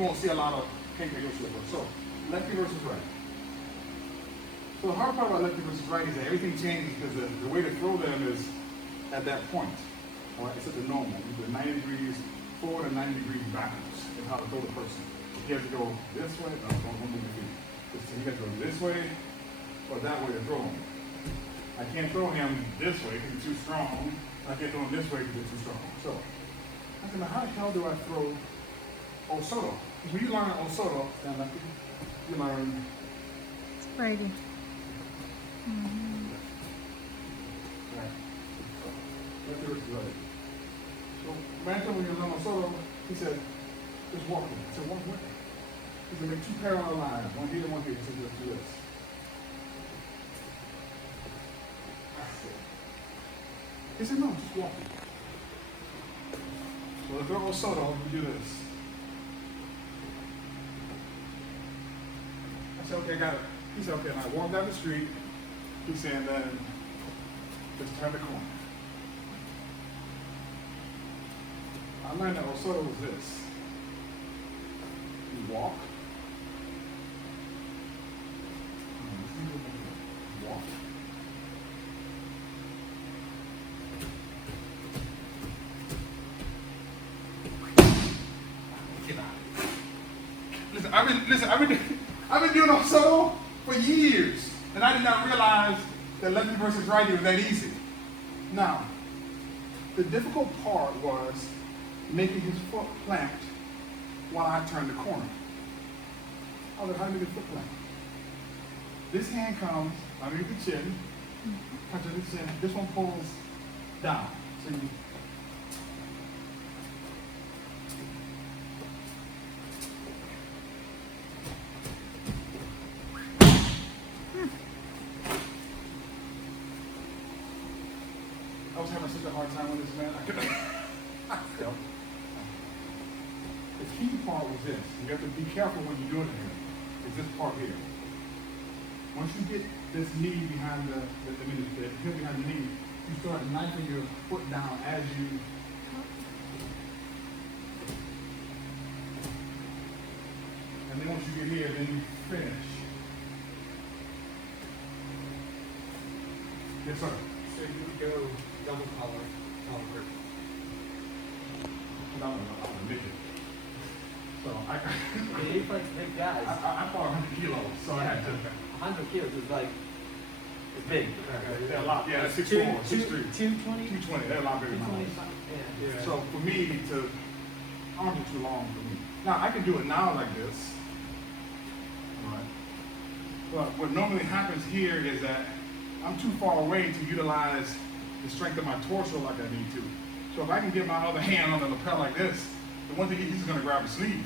won't see a lot of Kenka Yoshi. So, lefty versus right. So the hard part about lefty versus right is that everything changes because the way to throw them is at that point. All right, it's at the normal. You do 90 degrees forward and 90 degrees backwards is how to throw the person. You have to go this way, don't move your feet. You have to go this way or that way to throw him. I can't throw him this way because he's too strong. I can't throw him this way because he's too strong. So, I said, how the hell do I throw Osoto? Because when you learn Osoto, you learn righty. Right. So, imagine when you learn Osoto, he said, just walk it. I said, walk what? He said, make two parallel lines, one here and one here. He said, just do this. He said, no, just walk it. So, let's throw Osoto, we do this. I said, okay, I got it. He said, okay, and I walk down the street. He's saying, then, just turn the corner. I learned that Osoto was this. You walk. Walk. Get out of here. Listen, I've been doing Osoto for years, and I did not realize that lefty versus righty was that easy. Now, the difficult part was making his foot plant while I turned the corner. I was like, how do you make his foot plant? This hand comes underneath the chin, touches the chin. This one pulls down. So you I was having such a hard time with this, man. I couldn't. The key part was this. You have to be careful when you do it here. It's this part here. Once you get this knee behind the heel behind the knee, you start knifing your foot down as you. And then once you get here, then you finish. Yes, sir. So you would go double collar, grip. No, I'm a midget. So He fights big guys. I fought 100 kilos, so I had to. 100 kilos is like, it's big. They're a lot. Yeah, that's 6'4", 6'3". 220? 220. They're a lot bigger than I was. Yeah. So for me to, arms are too long for me. Now I can do it now like this. All right. But what normally happens here is that I'm too far away to utilize the strength of my torso like I need to. So if I can get my other hand on the lapel like this, the one thing he's just gonna grab the sleeve.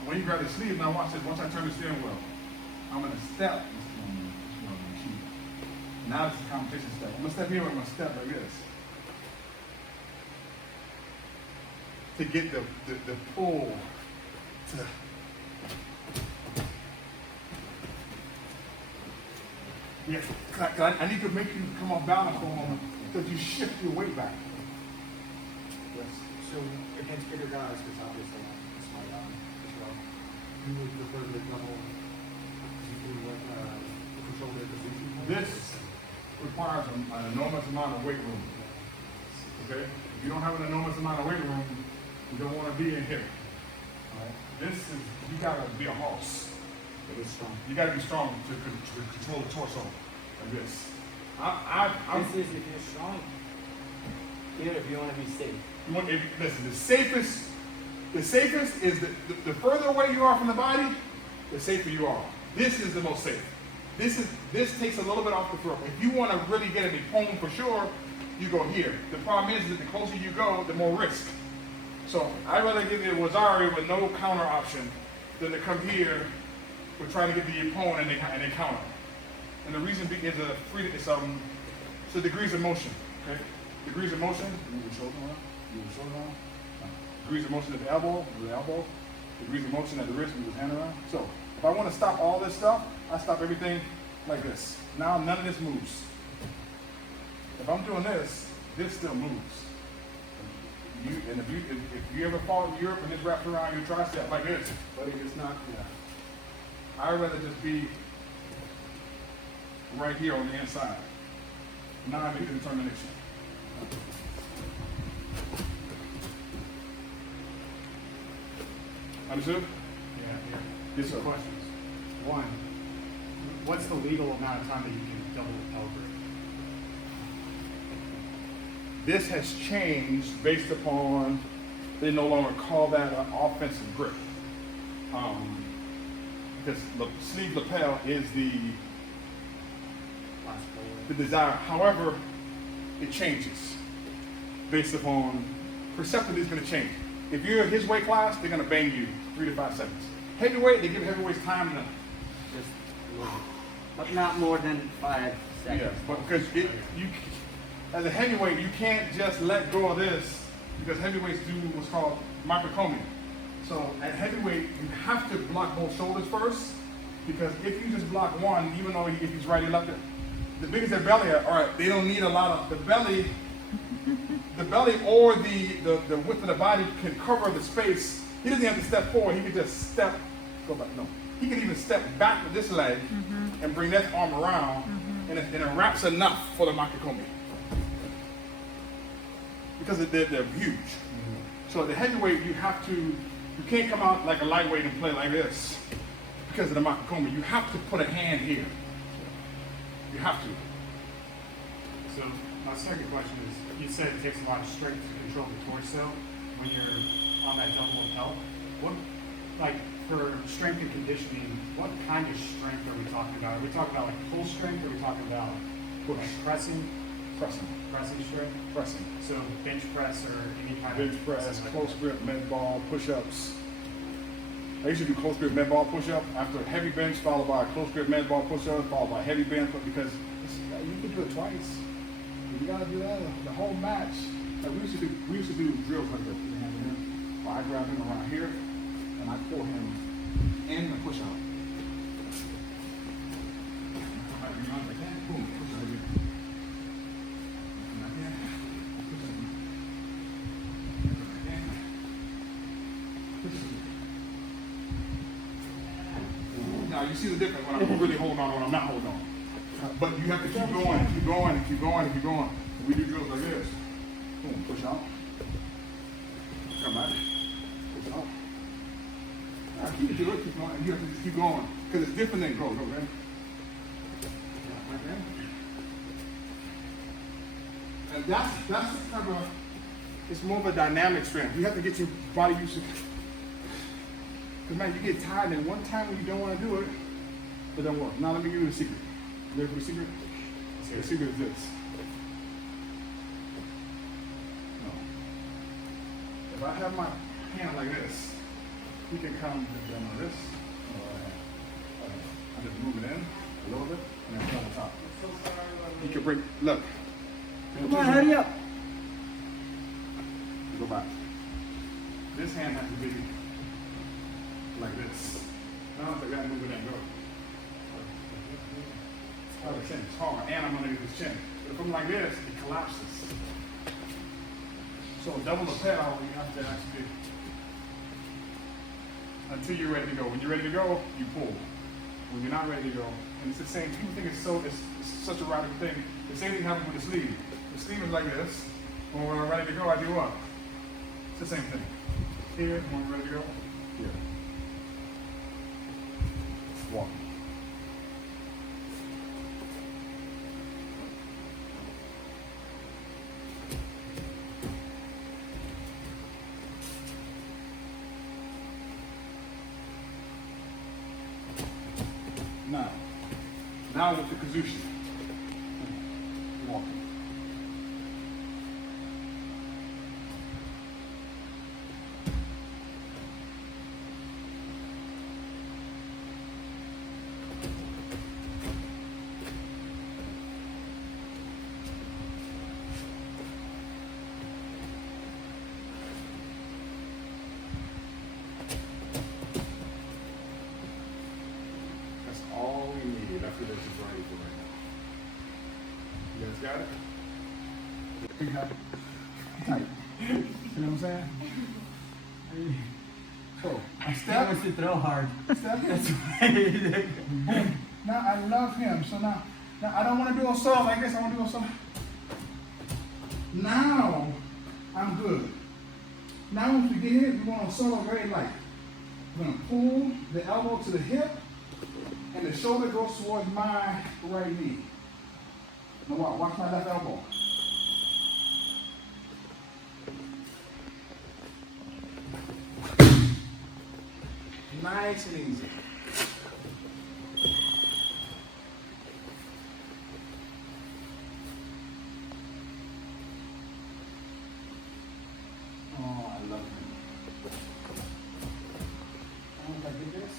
And when you grab the sleeve, now watch this. Once I turn the steering wheel, I'm gonna step. Now this is a competition step. I'm gonna step here, I'm gonna step like this. To get the pull to. Yeah, I need to make you come off balance for a moment because you shift your weight back. Yes. So against bigger guys, because obviously it's my as well, you would prefer to double, you do like control their position? This requires an enormous amount of weight room. Okay? If you don't have an enormous amount of weight room, you don't want to be in here. All right? This is, you gotta be a horse. It is strong. You gotta be strong to control the torso like this. This is if you're strong. Here, if you want to be safe. You want, listen, the safest is the further away you are from the body, the safer you are. This is the most safe. This takes a little bit off the throat. If you want to really get an ippon for sure, you go here. The problem is that the closer you go, the more risk. So I'd rather get the Wazari with no counter option than to come here with trying to get the ippon and they counter. And the reason is so degrees of motion. Okay, degrees of motion. Move your shoulder around. Move your shoulder around. Degrees of motion at the elbow. Move the elbow. Degrees of motion at the wrist. Move his hand around. So if I want to stop all this stuff, I stop everything like this. Now none of this moves. If I'm doing this, this still moves. If you ever fought in Europe and it's wrapped around your tricep like this, buddy, it's not. Yeah. I'd rather just be right here on the inside. Non-determination. Understood? Yeah. Yes, Two sir. questions. One, what's the legal amount of time that you can double elbow grip? This has changed based upon they no longer call that an offensive grip. Because the sleeve lapel is the desire. However, it changes based upon perceptively. It's going to change. If you're in his weight class, they're going to bang you 3 to 5 seconds. Heavyweight, they give heavyweights time to. Just a little, but not more than 5 seconds. Yeah, but because you, as a heavyweight, you can't just let go of this because heavyweights do what's called microcombing. So at heavyweight, you have to block both shoulders first because if you just block one, even though if he's righty lefty, the biggest their belly are, they don't need a lot of the belly. The belly or the width of the body can cover the space. He doesn't have to step forward. He can just go back. No, he can even step back with this leg and bring that arm around, and it wraps enough for the microcombing. Because they're huge. So the heavyweight, you can't come out like a lightweight and play like this because of the microcombing. You have to put a hand here. You have to. So my second question is, you said it takes a lot of strength to control the torso when you're on that double lapel. What, like for strength and conditioning, what kind of strength are we talking about? Are we talking about like pull strength? Or are we talking about like pressing strength? Pressing. So bench press or any kind Bench of press, like close grip, med ball, push-ups. I used to do close grip med ball push-up after a heavy bench, followed by a close grip med ball push-up, followed by a heavy bench, because you can do it twice. You gotta do that the whole match. Like we used to do drills like this. I grab him around here and I pull him in the push out. Boom, push out again. Now you see the difference when I'm really holding on and when I'm not holding on. But you have to keep going, keep going, keep going, keep going. We do drills like this. Boom, push out. Come back. Push out. Now keep it, keep going. You have to just keep going. Because it's different than growth, okay? Okay. And that's kind of it's more of a dynamic strength. You have to get your body used to. Because man, you get tired, and one time when you don't want to do it, it doesn't work. Now let me give you the secret. You ready for the secret? The secret is this. No. If I have my hand like this, he can come down like this. I just move it in a little bit, and then on the top. He can bring, look. Come on, hurry up. Go back. This hand has to be like this. Now if I gotta move it and go. It's chin. It's hard, and I'm gonna use his chin. But if I'm like this, it collapses. So double lapel, you have to actually, until you're ready to go. When you're ready to go, you pull. When you're not ready to go, and it's the same. People think it's such a radical thing. The same thing happens with the sleeve. The sleeve is like this. When we're ready to go, I do what? It's the same thing. Here, when we're ready to go, here. Walk. Now with the Kazushi. Walking. That's all we need after this is ready for right now. You guys got it? Tight. You know what I'm saying? So, I He step, wants to throw hard. step, That's why. boom. Now I love him. So now I don't want to do a solo like this. I want to do a solo. Now I'm good. Now once we get here, we're going to solo very light. We're going to pull the elbow to the hip, and the shoulder goes towards my right knee. Now watch my left elbow. Nice and easy. Oh, I love him. I did this.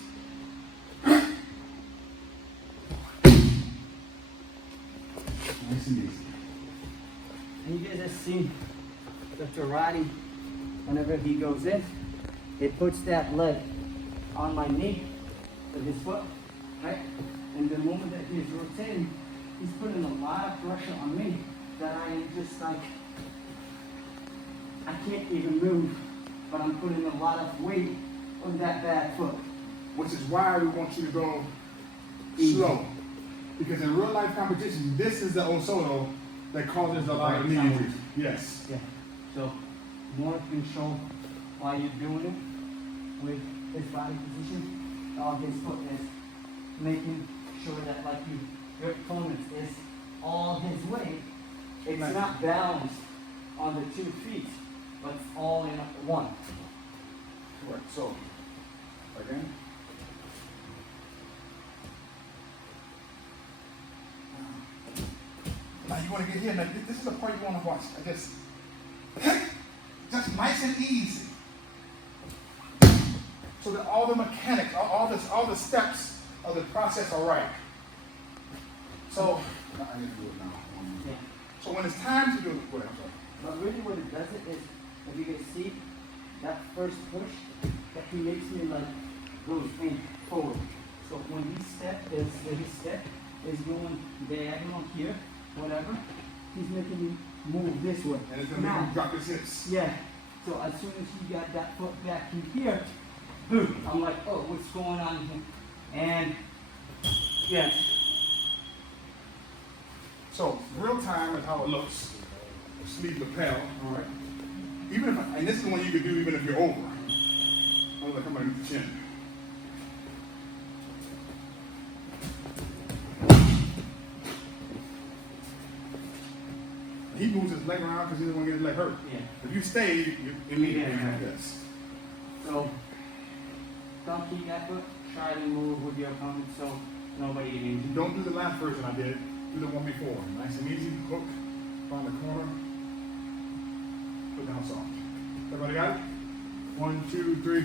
Nice and easy. And you guys have seen Dr. Rhadi, whenever he goes in, he puts that leg on my knee with his foot, right? And the moment that he's rotating, he's putting a lot of pressure on me that I am just like, I can't even move, but I'm putting a lot of weight on that bad foot. Which is why we want you to go Easy. slow. Because in real life competition, this is the Osoto that causes a lot of knee injuries. Yes. Yeah. So more control while you're doing it with his body position. All his foot is making sure that like your opponent is all his weight. It's Nice. not balanced on the 2 feet, but it's all in one. Correct. So, again. Now you want to get here. Now this is the part you want to watch. I just nice and easy. So that all the mechanics, all the steps of the process are right. So I need to do it now. Yeah. So when it's time to do it, wait, I'm sorry. But really what it does it is, if you can see that first push, that he makes me like goes in forward. So when his step is going diagonal here, whatever, he's making me move this way. And it's gonna make him drop his hips. Yeah. So as soon as he got that foot back in here, boom, I'm like, oh, what's going on here? And yes. So real time is how it looks. Sleeve lapel, all right. Even if, and this is one you can do even if you're over. I'm gonna come underneath the chin. He moves his leg around because he doesn't want to get his leg hurt. Yeah. If you stay, you need Yeah. like this. So don't keep that foot. Try to move with your opponent so nobody get injured. Don't do the last version I did. Do the one before. Nice and easy. Hook. Find the corner. Put down soft. Everybody got it? 1, 2, 3.